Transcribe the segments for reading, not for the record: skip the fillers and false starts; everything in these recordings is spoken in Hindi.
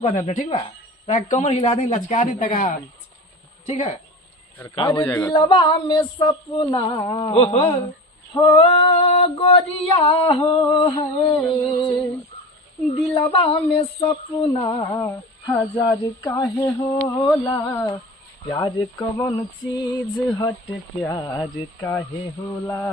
अपने ठीक बा। कमर हिला दी, लचका दी तका, ठीक है। हो जाएगा दिलवा में सपना ओहो हो गोरिया हो है, दिलवा में सपना हजार काहे होला, प्यार कवन चीज हट प्यार काहे होला।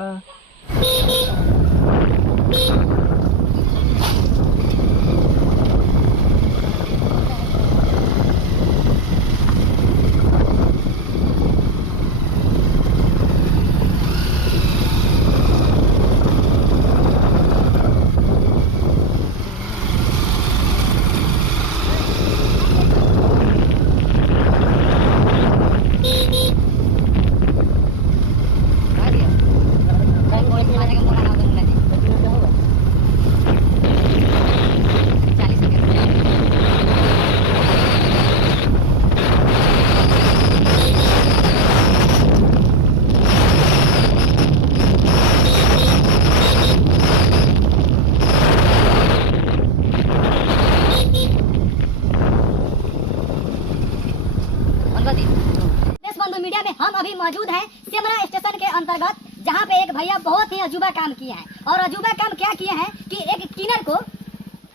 देश बंधु मीडिया में हम अभी मौजूद हैं सेमरा स्टेशन के अंतर्गत, जहां पे एक भैया बहुत ही अजूबा काम किए हैं। और अजूबा काम क्या किए हैं कि एक किन्नर को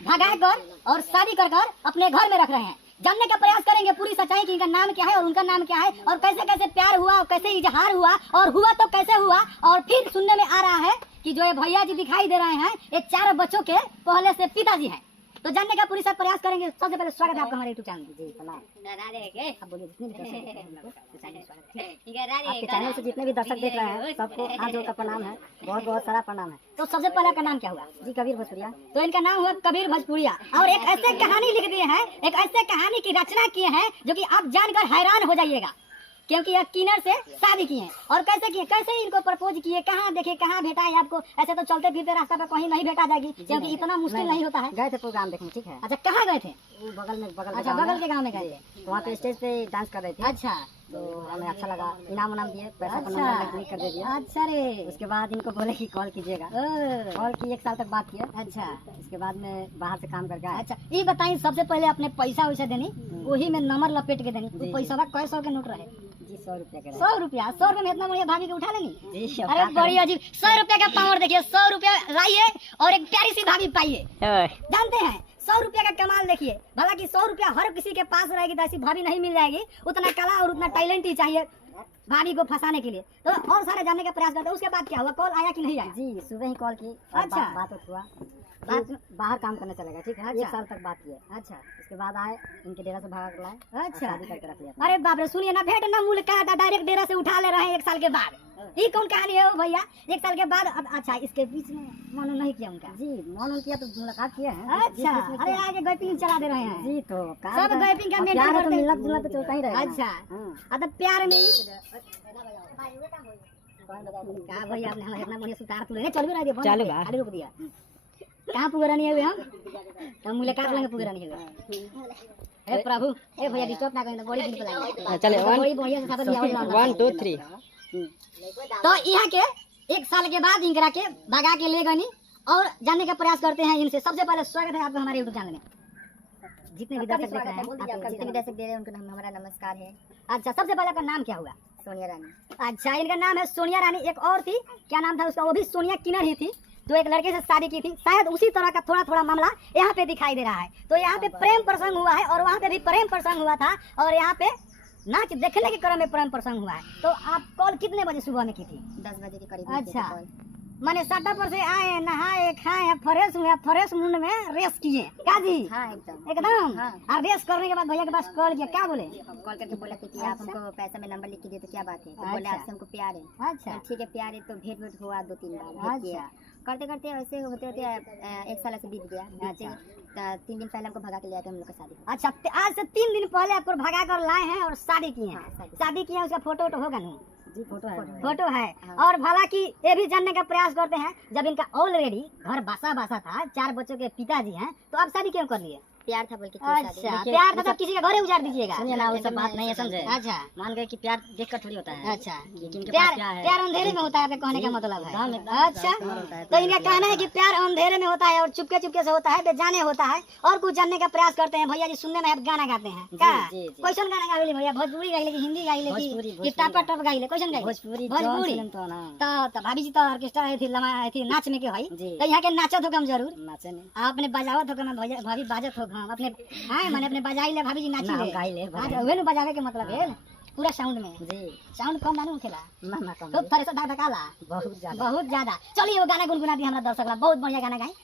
भगा कर और शादी कर अपने घर में रख रहे हैं। जानने का प्रयास करेंगे पूरी सच्चाई की, इनका नाम क्या है और उनका नाम क्या है और कैसे कैसे प्यार हुआ और कैसे इजहार हुआ और हुआ तो कैसे हुआ। और फिर सुनने में आ रहा है कि जो ये भैया जी दिखाई दे रहे हैं ये 4 बच्चों के पहले से पिताजी हैं। तो जानने का पूरी सब प्रयास करेंगे। सबसे पहले स्वागत है आपका हमारे यूट्यूब चैनल में। जी प्रणाम। आप बोलिए जितने भी दर्शक देख रहे हैं हम लोग तो चैनल में स्वागत है। आपके चैनल से जितने भी दर्शक देख रहे हैं सबको हाथ जोड़ कर प्रणाम है, बहुत बहुत सारा प्रणाम है। तो सबसे पहले का नाम क्या हुआ? जी कबीर भोजपुरिया। तो इनका नाम हुआ कबीर भोजपुरिया और एक ऐसे कहानी लिख दिए हैं, एक ऐसे कहानी की रचना किए हैं जो कि आप जानकर हैरान हो जाइएगा, क्योंकि यह किन्नर से शादी की है। और कैसे किए, कैसे इनको प्रपोज किए, कहाँ देखे, कहाँ भेटा है आपको? ऐसे तो चलते फिरते रास्ता पे कहीं नहीं भेटा जाएगी, क्योंकि इतना मुश्किल नहीं होता है। गए थे प्रोग्राम देखने, ठीक है। अच्छा कहाँ गए थे? वो बगल में अच्छा बगल के गाँव में गए थे। वहाँ पे स्टेज पे डांस कर रहे थे। अच्छा तो हमें अच्छा लगा, इनाम उनाम दिए, पैसा का अच्छा। नंबर क्लिक कर दे दिया। अच्छा रे। उसके बाद इनको बोले कि कॉल कीजिएगा, कॉल की 1 साल तक बात किया। अच्छा उसके बाद में बाहर से काम करके आया। अच्छा ये बताइए, सबसे पहले अपने पैसा वैसा देनी, वही में नंबर लपेट के देनी। जी। तो पैसा कै 100 के नोट रहे? जी 100 रुपया के 100 रुपया। 100 रुपये में इतना बढ़िया भाभी के उठा लेनी? जी, अरे बड़ी अजीब। 100 रुपया का पावर देखिए, 100 रुपया लाइए और एक प्यारी सी भाभी पाइए। जानते हैं 100 रुपया का कमाल देखिए। भला कि 100 रुपया हर किसी के पास रहेगी तो ऐसी भाभी नहीं मिल जाएगी। उतना कला और उतना टैलेंट ही चाहिए भाभी को फंसाने के लिए। तो और सारे जानने का प्रयास करते हैं। उसके बाद क्या हुआ, कॉल आया कि नहीं आया? जी सुबह ही कॉल की और अच्छा। बात हुआ। बाहर काम करने चलेगा, ठीक है। 1 साल तक बात किए। अच्छा उसके बाद आए, इनके डेरा से भगा कर लाए और अच्छा। शादी करके रख लिया। अरे बाप रे, सुनिए ना, भेंट ना मुलाकात डायरेक्ट डेरा से उठा ले रहे हैं 1 साल के बाद। ये कौन कहानी है वो भैया? 1 साल के बाद अच्छा इसके बीच में मन नहीं किया उनका? जी मन किया तो मुलाकात किए हैं। अच्छा अरे आगे गैपिंग चला दे रहे हैं। जी तो सब गैपिंग का मेंटेन प्यार है तो करते हैं। मिलना जुलना तो चलता ही रहेगा ना। अच्छा हाँ। तो प्यार में ही का भैया आपने हमें इतना बढ़िया सुतार तुले नहीं चल भी रहा है, चल बा। खाली रुक दिया। कहाँ पुगरानी हुए हम मुलाकात लेंगे पुगरानी हुए। हे प्रभु, हे भैया डिस्टर्ब ना करें, बड़ी दिन पे लाएंगे। चले बड़ी बढ़िया से साथ दिया 1 2 3। तो यहाँ के 1 साल के बाद इनकरा के भगा के ले गनी और जानने का प्रयास करते हैं इनसे। सबसे पहले स्वागत है आपका हमारे यूट्यूब चैनल में। जितने भी दर्शक देख रहे हैं, जितने भी दर्शक दे रहे हैं उनको हमारा नमस्कार है। अच्छा सबसे पहले आपका नाम क्या हुआ? सोनिया रानी। अच्छा इनका नाम है सोनिया रानी। एक और थी, क्या नाम था उसका? वो भी सोनिया किन्नर ही थी, जो एक लड़के से शादी की थी। शायद उसी तरह का थोड़ा थोड़ा मामला यहाँ पे दिखाई दे रहा है। तो यहाँ पे प्रेम प्रसंग हुआ है और वहाँ पे भी प्रेम प्रसंग हुआ था और यहाँ पे नाच देखने के क्रम में प्रेम प्रसंग हुआ है। तो आप कॉल कितने बजे सुबह में की थी? 10 बजे के करीब। अच्छा माने सट्टा पर से आए, नहाए, खाए, फ्रेश हुए, फ्रेश मूड में रेस किए का जी? हाँ एकदम। एकदम। हाँ। और रेस करने के बाद भैया के पास कॉल किया, क्या बोले? कॉल करके बोला कि आप हमको पैसा में नंबर लिख के दिए तो क्या बात है? तो बोले अच्छा। आपसे हमको प्यार है। अच्छा ठीक है प्यार है। तो भेंट हुआ 2-3 बार। भेंट किया। करते करते ऐसे होते होते 1 साल ऐसे बीत गया। अच्छा। 3 दिन पहले हमको भगा के लिया था हम लोग का शादी। अच्छा आज से 3 दिन पहले आपको भगा कर लाए हैं और शादी की है। हाँ, शादी किया, उसका फोटो वोटो होगा नहीं? जी फोटो है। फोटो है। हाँ। और भला कि ये भी जानने का प्रयास करते हैं, जब इनका ऑलरेडी घर बासा बासा था, 4 बच्चों के पिताजी हैं, तो आप शादी क्यों कर लिए? प्यार था बोल के किया शादी। अच्छा प्यार था, तब किसी का घर उजाड़ दीजिएगा। सुनिए ना, वो सब बात नहीं है, समझे। अच्छा मान गए कि प्यार देखकर थोड़ी होता है। अच्छा कि किनके प्यार पास क्या है। प्यार अंधेरे में होता है, आपके कहने का मतलब है। गाँव में अच्छा होता है। तो इनका कहना है कि प्यार अंधेरे में होता है और चुपके चुपके से होता है, बेजाने होता है और कुछ जानने का प्रयास करते हैं। भैया जी सुनने में आप गाना गाते हैं क्या? जी, जी। कैसन गाना गावेली भैया? भोजपुरी गाइले कि हिंदी गाइले कि टापा टप गाइले? कैसन गाइले? भोजपुरी भोजपुरी तो ना तो भाभी जी तो ऑर्केस्ट्रा है थी, लमा है थी, नाच में के हई जी। तो यहाँ के नाचत हो कम जरूर, नाचे नहीं। आप अपने बजावत हो कम भैया भाभी बाजत हो हम अपने हां माने अपने बजाई ले भाभी जी नाची ना, ले हम गाई ले, हां तो वेनु बजावे के मतलब है पूरा साउंड में। जी साउंड कम ना खेला ना ना कम खूब तरह से धक धकाला बहुत ज्यादा। बहुत ज्यादा। चलिए वो गाना गुनगुना दी हमरा दर्शक ला, बहुत बढ़िया गाना गाई।